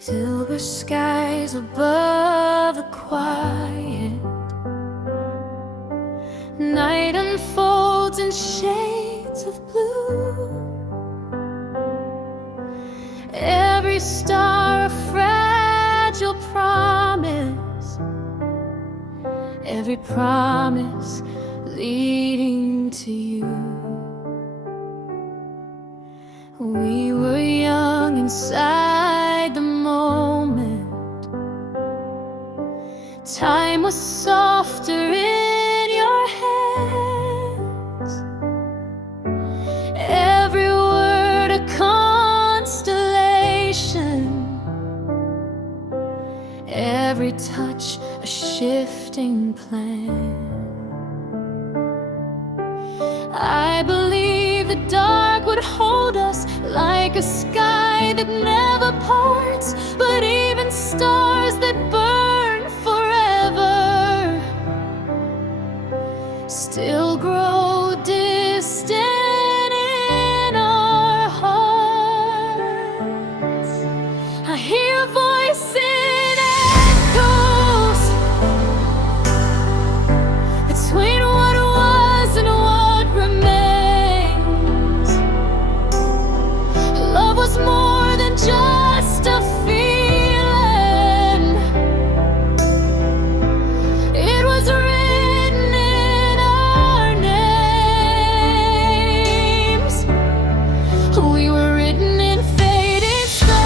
Silver skies above the quiet night unfolds in shades of blue. Every star a fragile promise, every promise leading to you. We were young inside the moment. Time was softer in your hands. Every word a constellation, every touch a shifting plan. I believe the dark would hold us like a sky that never parts, but even stars that burn forever still grow distant in our hearts. I hear a voice in echoes between what was and what remains. Love was more than just a feeling. It was written in our names. We were written in fading starlight,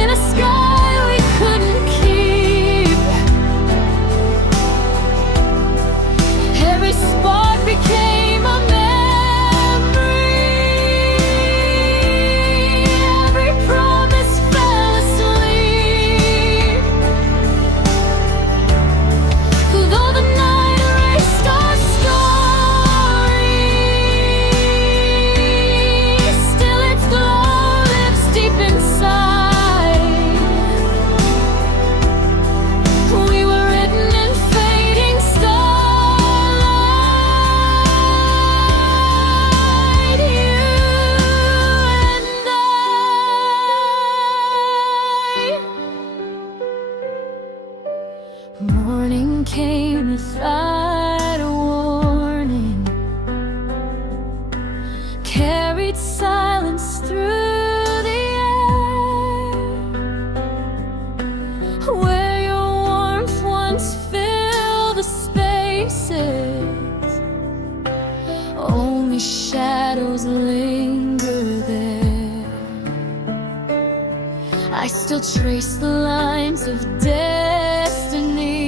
in a sky we couldn't keep. Every spark became a memory. Every promise fell asleep. Though the night erased our story, still its glow lives deep inside. We were written in fading starlight, you and I. Morning came without a warning, carried silence through the air. Where your warmth once filled the spaces, only shadows linger there. I still trace the lines of destiny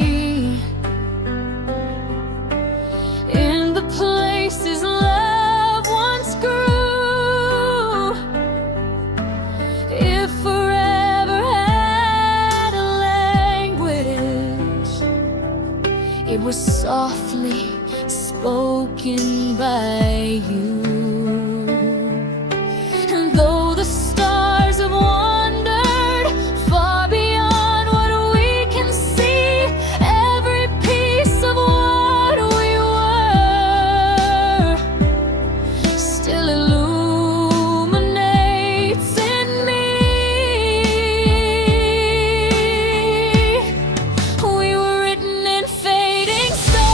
in the places love once grew. If forever had a language, it was softly spoken by you. And though the stars have wandered far beyond what we can see, every piece of what we were still illuminates in me. We were written in fading starlight,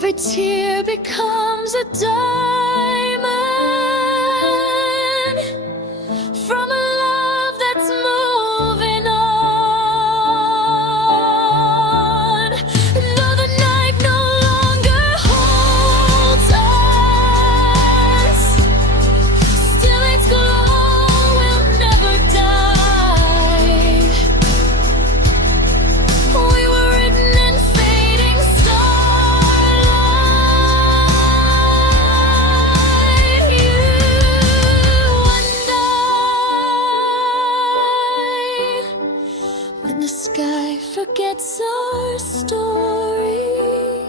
Every tear becomes a diamond from a love that's moving on. Though the night no longer holds us, still its glow will never die. We were written in fading starlight, you and I. When the sky forgets our story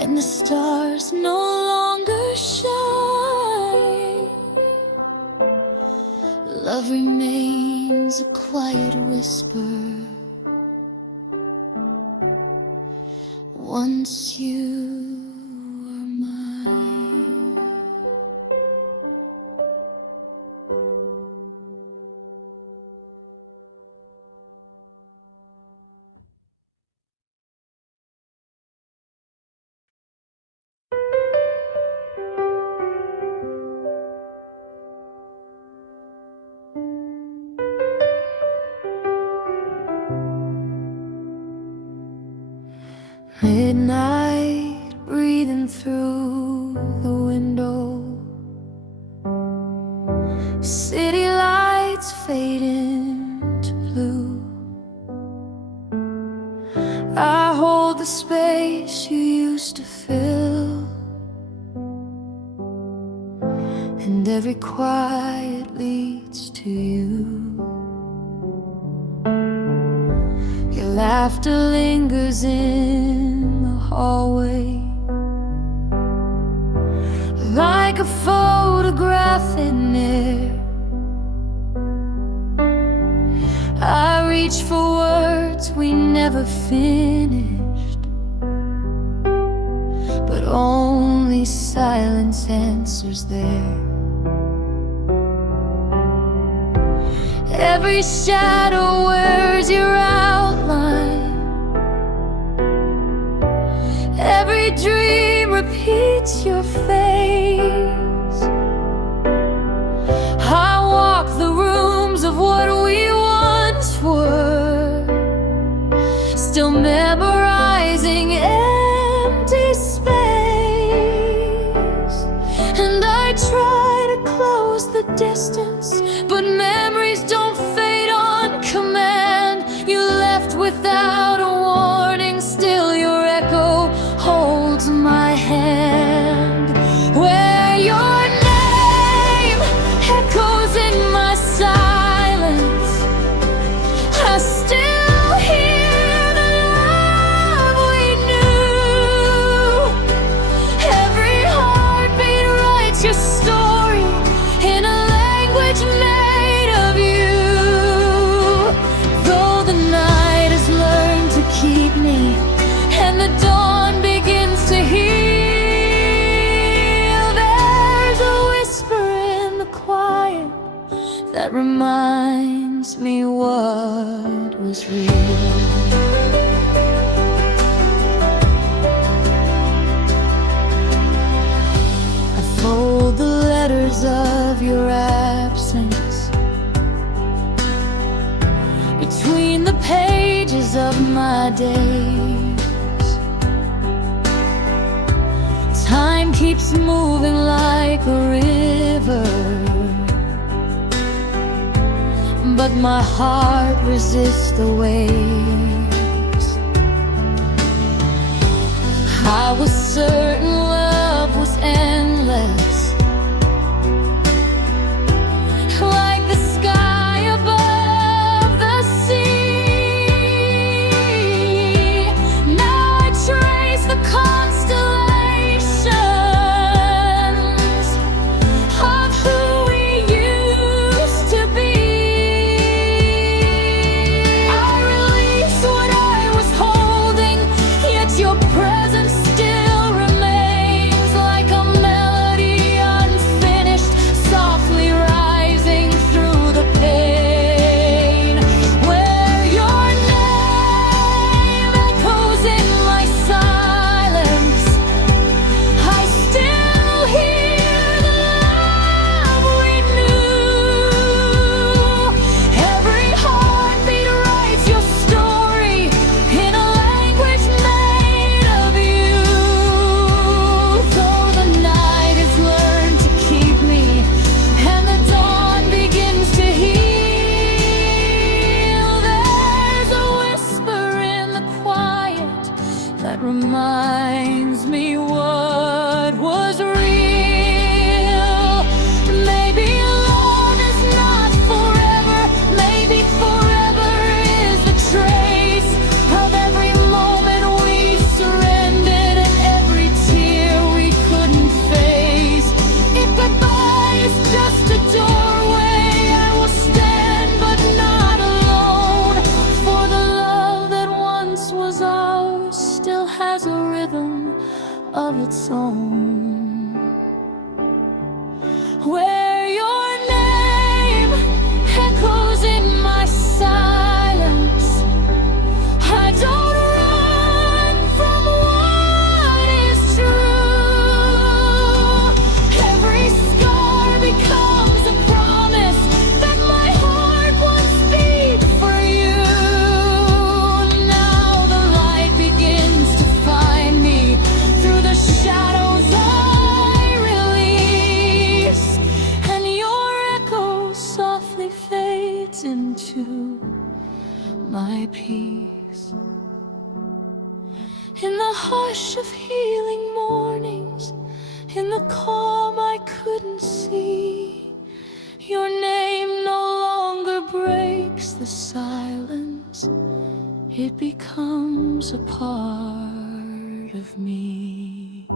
and the stars no longer shine, love remains a quiet whisper. Once you were mine. Midnight breathing through the window, city lights fading to blue. I hold the space you used to fill, and every quiet leads to you. Your laughter lingers in the hallway, like a photograph in air. I reach for words we never finished, but only silence answers there. Every shadow wears your outline, every dream repeats your face. I walk the rooms of what we once were, still memorizing empty space. And I try to close the distance, but memories don't fade on command. You left without a warning, still your echo holds my hand. Where your name echoes in my silence, I still hear the love we knew. Every heartbeat writes your story in a language made of you. Though the night has learned to keep me and the dawn begins to heal, there's a whisper in the quiet that reminds me what was real. I fold the letters of your absence between the pages of my days. Time keeps moving like a river, but my heart resists the waves. I was certain love was endless, like the sky above the sea. Now I trace the constellations of who we used to be. I release what I was holding, yet your presence still remains like a melody my peace. In the hush of healing mornings, in the calm I couldn't see, your name no longer breaks the silence. It becomes a part of me.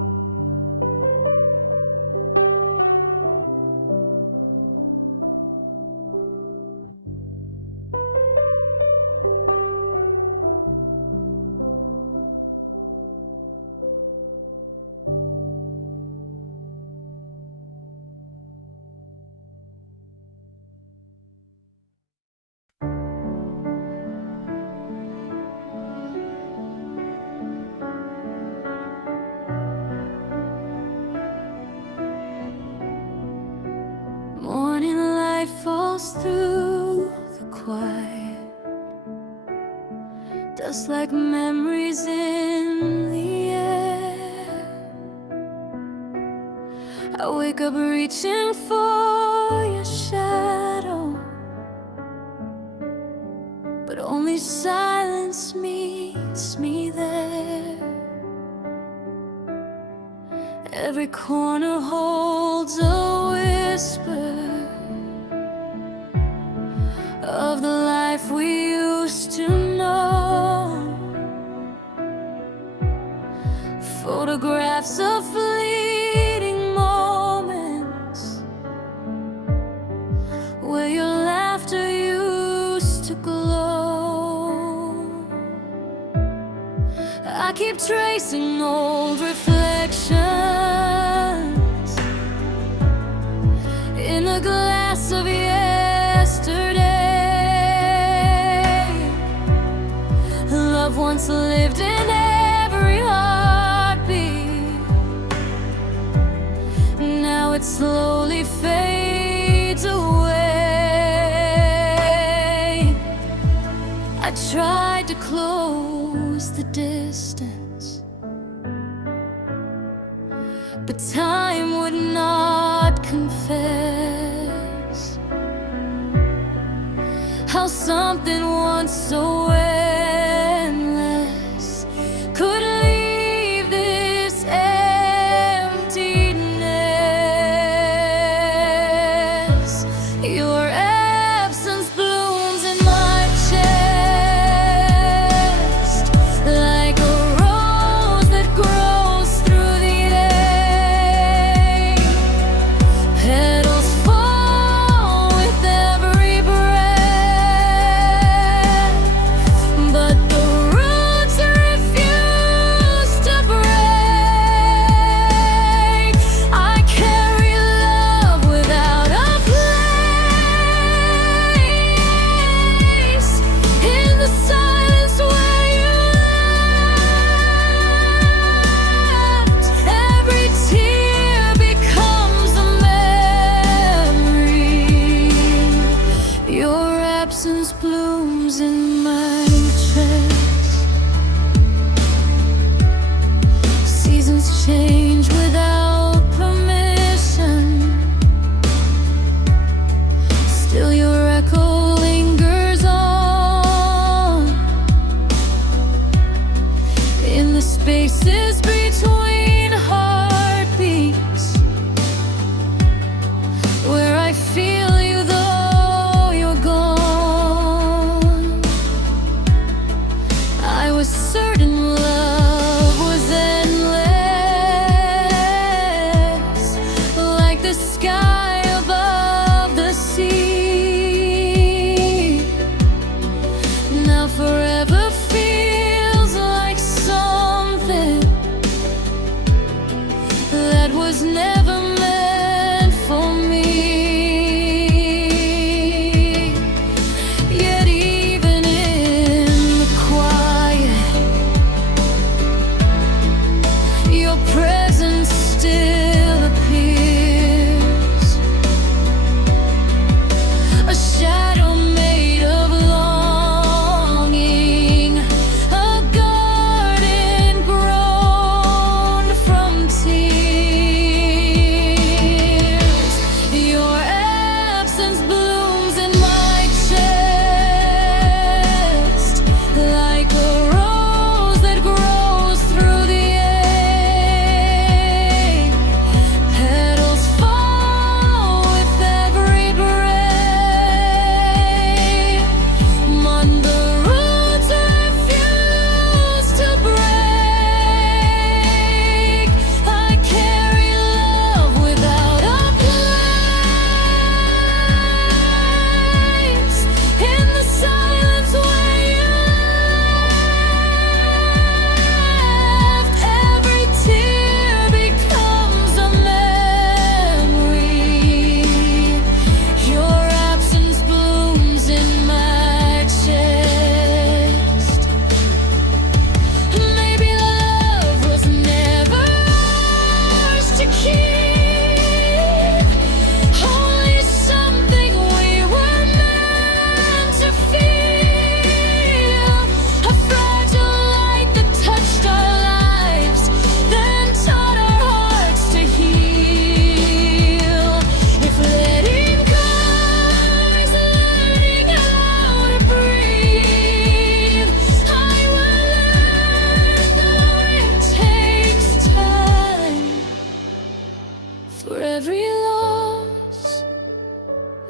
Morning light falls through the quiet, just like memories in the air. I wake up reaching for your shadow, but only silence meets me there. Every corner holds a whisper of the life we used to know. Photographs of fleeting moments where your laughter used to glow. I keep tracing old reflections in a glass of yesterday. Love once lived in every heartbeat. Now it slowly fades away. I tried to close the distance, but time would not confess how something once so endless could leave this emptiness. Your absence blooms in my chest like a rose that grows through the day. Petals fall with every breath, but the roots refuse to break. I carry love without a plan,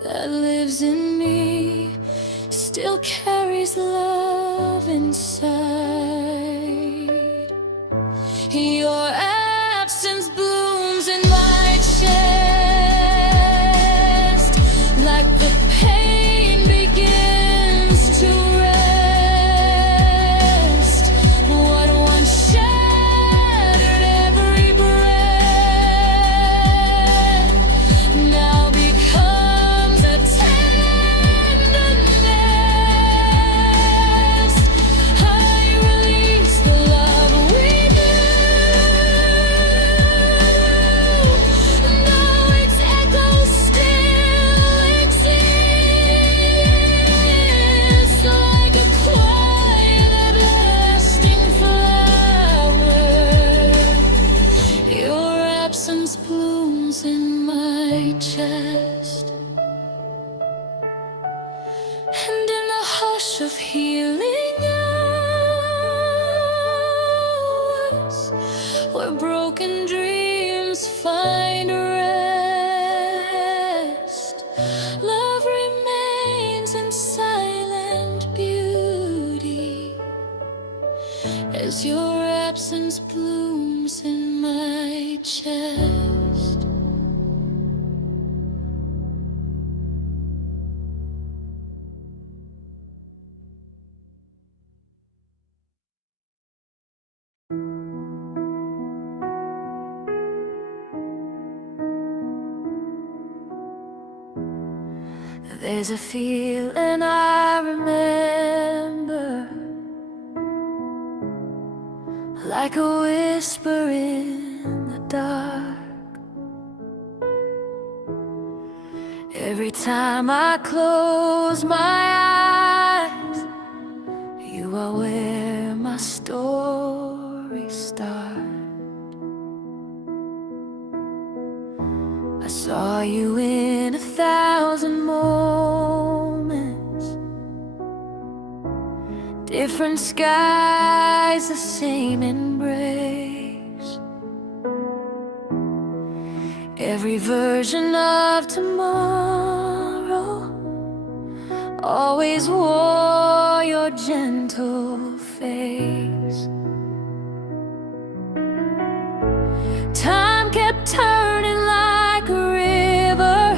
that lives in me still carries love inside. Your absence blooms in my chest, like the pain begins to rest. What once shattered every breath now becomes a tenderness. I release the love we though its echo still exists, like a quiet, lasting flower. Your absence blooms in my chest, and in the hush of healing hours, where broken dreams find rest, love remains in silent beauty as your absence blooms in my chest. There's a feeling I remember, like a whisper in the dark. Every time I close my eyes, you are where my story starts. I saw you in 1,000 moments, different skies, the same embrace. Every version of tomorrow always wore your gentle face. Time kept turning like a river,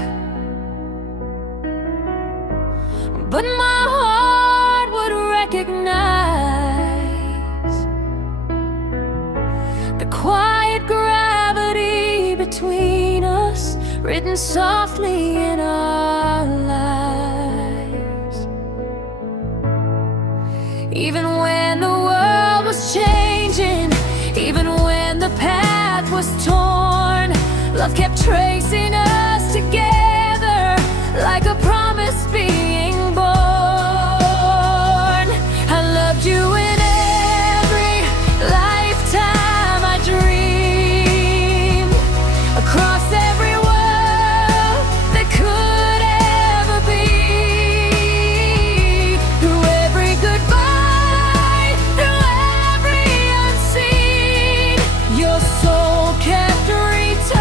but my heart would recognize the quiet gravity between us, written softly in our lives. Even when the world was changing, even when the path was torn, love kept tracing us together like a promise being born. I loved you in every lifetime I dreamed, across every world that could ever be, through every goodbye, through every unseen, your soul kept returning.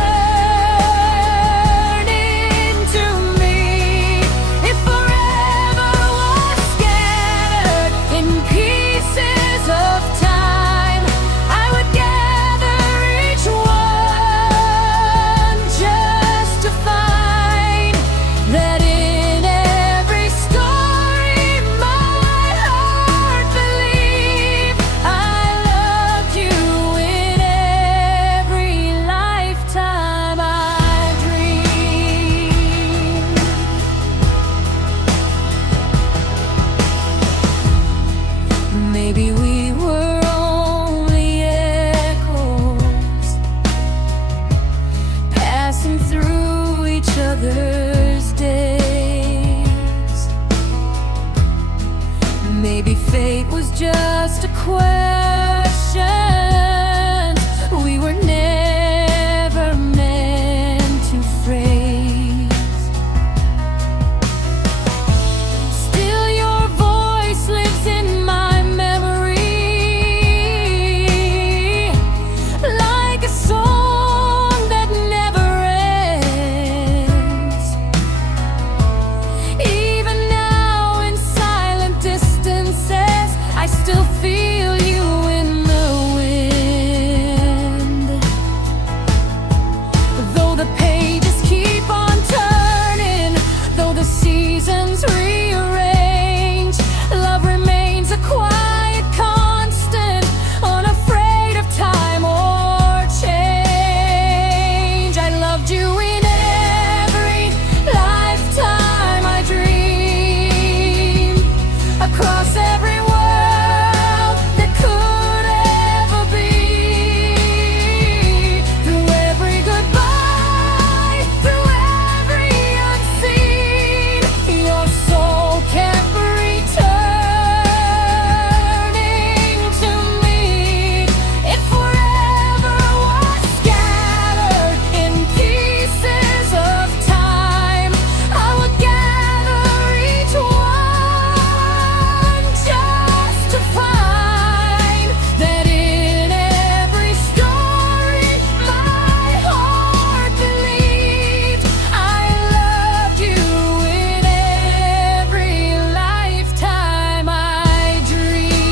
seasons rearrange, love remains a quiet constant, unafraid of time or change. I loved you in every lifetime I dreamed, across every world that could ever be, through every goodbye, through every unseen. Your soul kept returning to me. It forever was scattered in pieces of time. I would gather each one just to find that in every story my heart believed. I loved you in every lifetime I dreamed.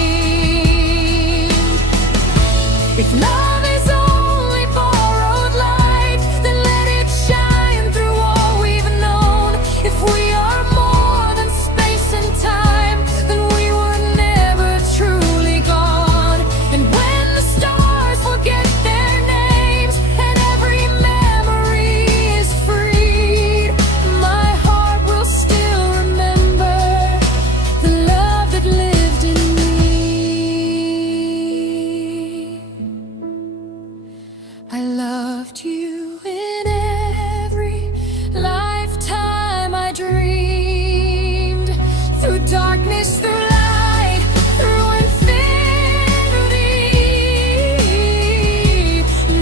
If love is only borrowed light, then let it shine through all we've known. If we are more than space and time, then we were never truly gone. And when the stars forget their names and every memory is freed, my heart will still remember the love that lived in me. I loved you in every lifetime I dreamed, through darkness, through light, through infinity.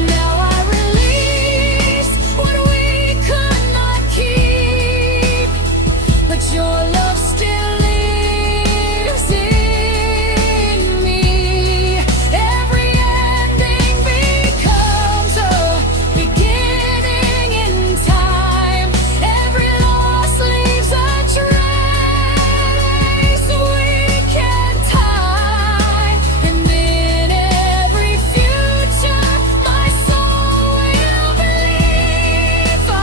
Now I release what we could not keep, but your love still lives in me. Every ending becomes a beginning in time. Every loss leaves a trace we can tie. And in every future, my soul will believe I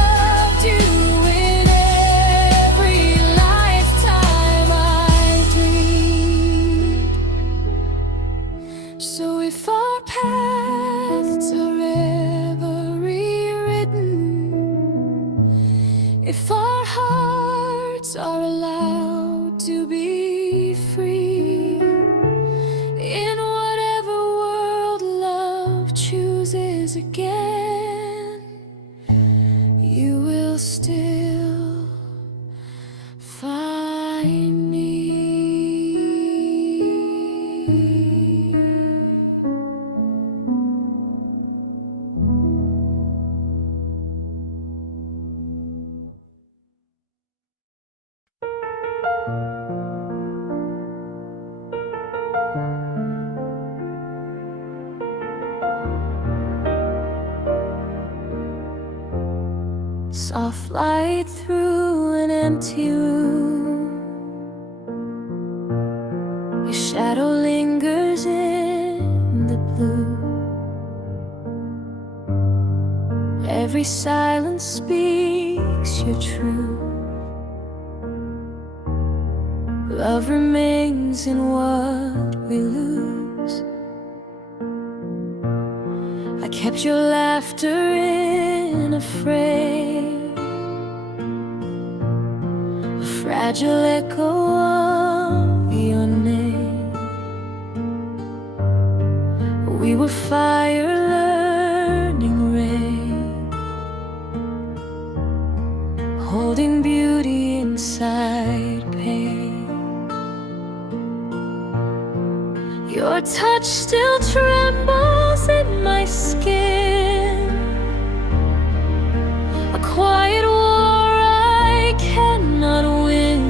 loved you in every lifetime I dreamed. So if our paths are ever rewritten, if our hearts are allowed to be free, in whatever world love chooses again, you will still find me. Soft light through an empty room, your shadow lingers in the blue. Every silence speaks your truth. Love remains in what we lose. I kept your laughter in a frame, a fragile echo of your name. We were fire learning rain, holding beauty inside pain. Your touch still trembles in my skin, a quiet war I cannot win.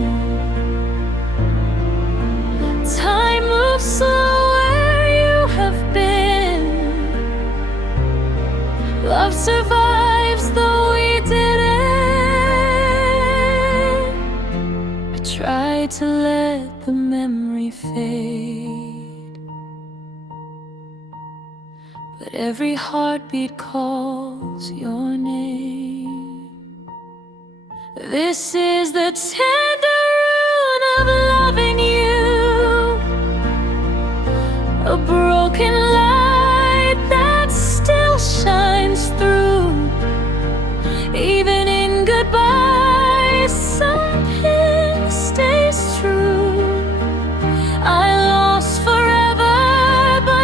Time moves slow where you have been. Love survives though we didn't. I tried to let the memory fade, but every heartbeat calls your name. This is the tender ruin of loving you, a broken light that still shines through. Even in goodbye, something stays true. I lost forever, but I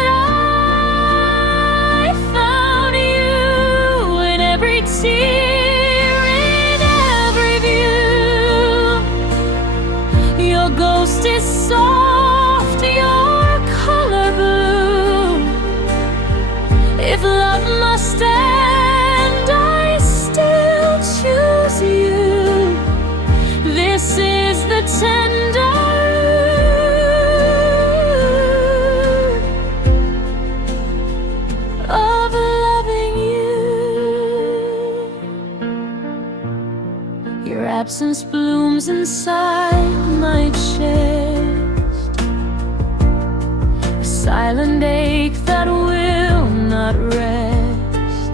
found you in every tear, in every view. Your ghost is soft, your color blue. If love must end, I still choose you. This is the tender of loving you. Your absence blooms inside my chest, a silent ache that will not rest.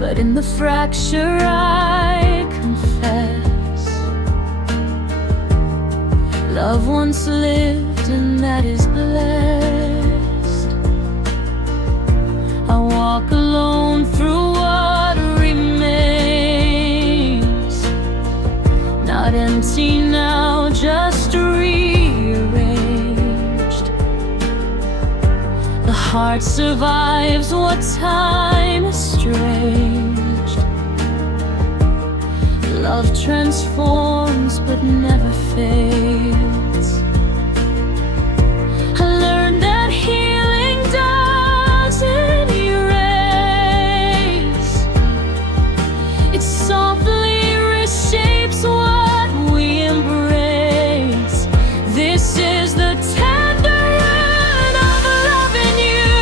But in the fracture I confess, love once lived and that is blessed. I walk alone through what remains, not empty now, just rearranged. The heart survives what time estranged. Love transforms but never fades. I learned that healing doesn't erase, it softly reshapes what we embrace. This is the tender end of loving you,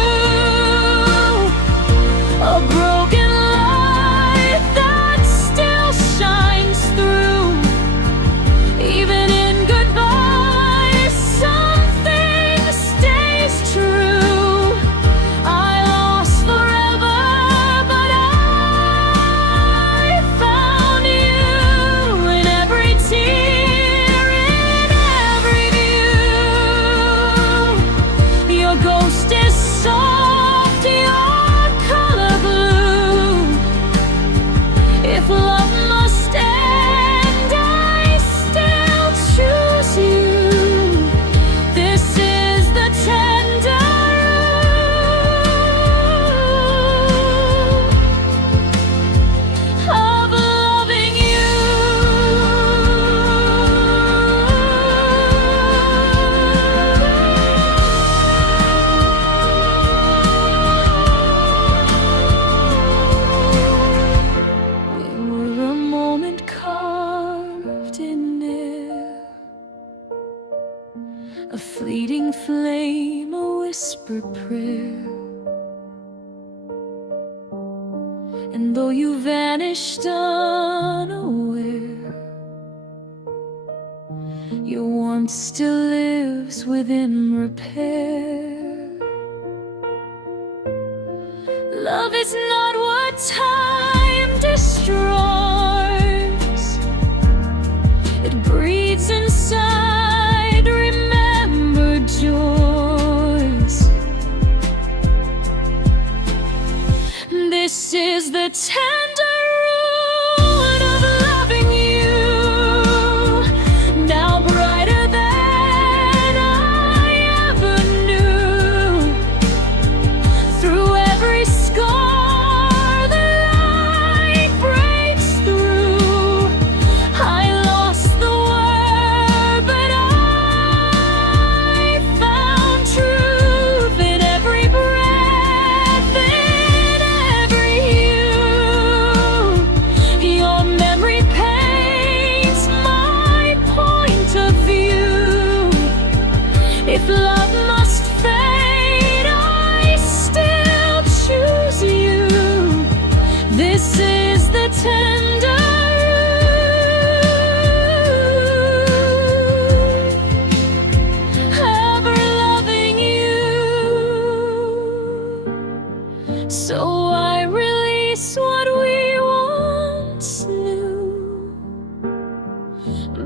a broken light that still shines through. Even in goodbye, something stays true. I lost forever, but I found you in every tear, in every view. Your ghost is soft, your color blue. If love must end, I still choose you. This is the tender of loving you. We were a moment carved in air, a fleeting flame, a whispered prayer. And though you vanished unaware, your warmth still lives within repair. Love is not what time destroys, it breathes inside remembered joys. This is the tender root of loving you, now brighter than I ever knew. Through every scar, the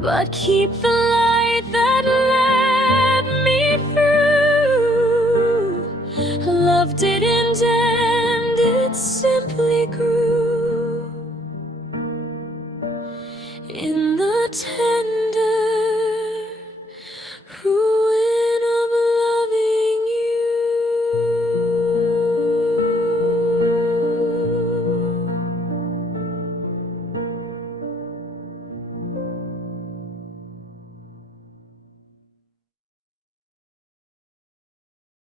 but keep the light that led me through. Love didn't end, it simply grew.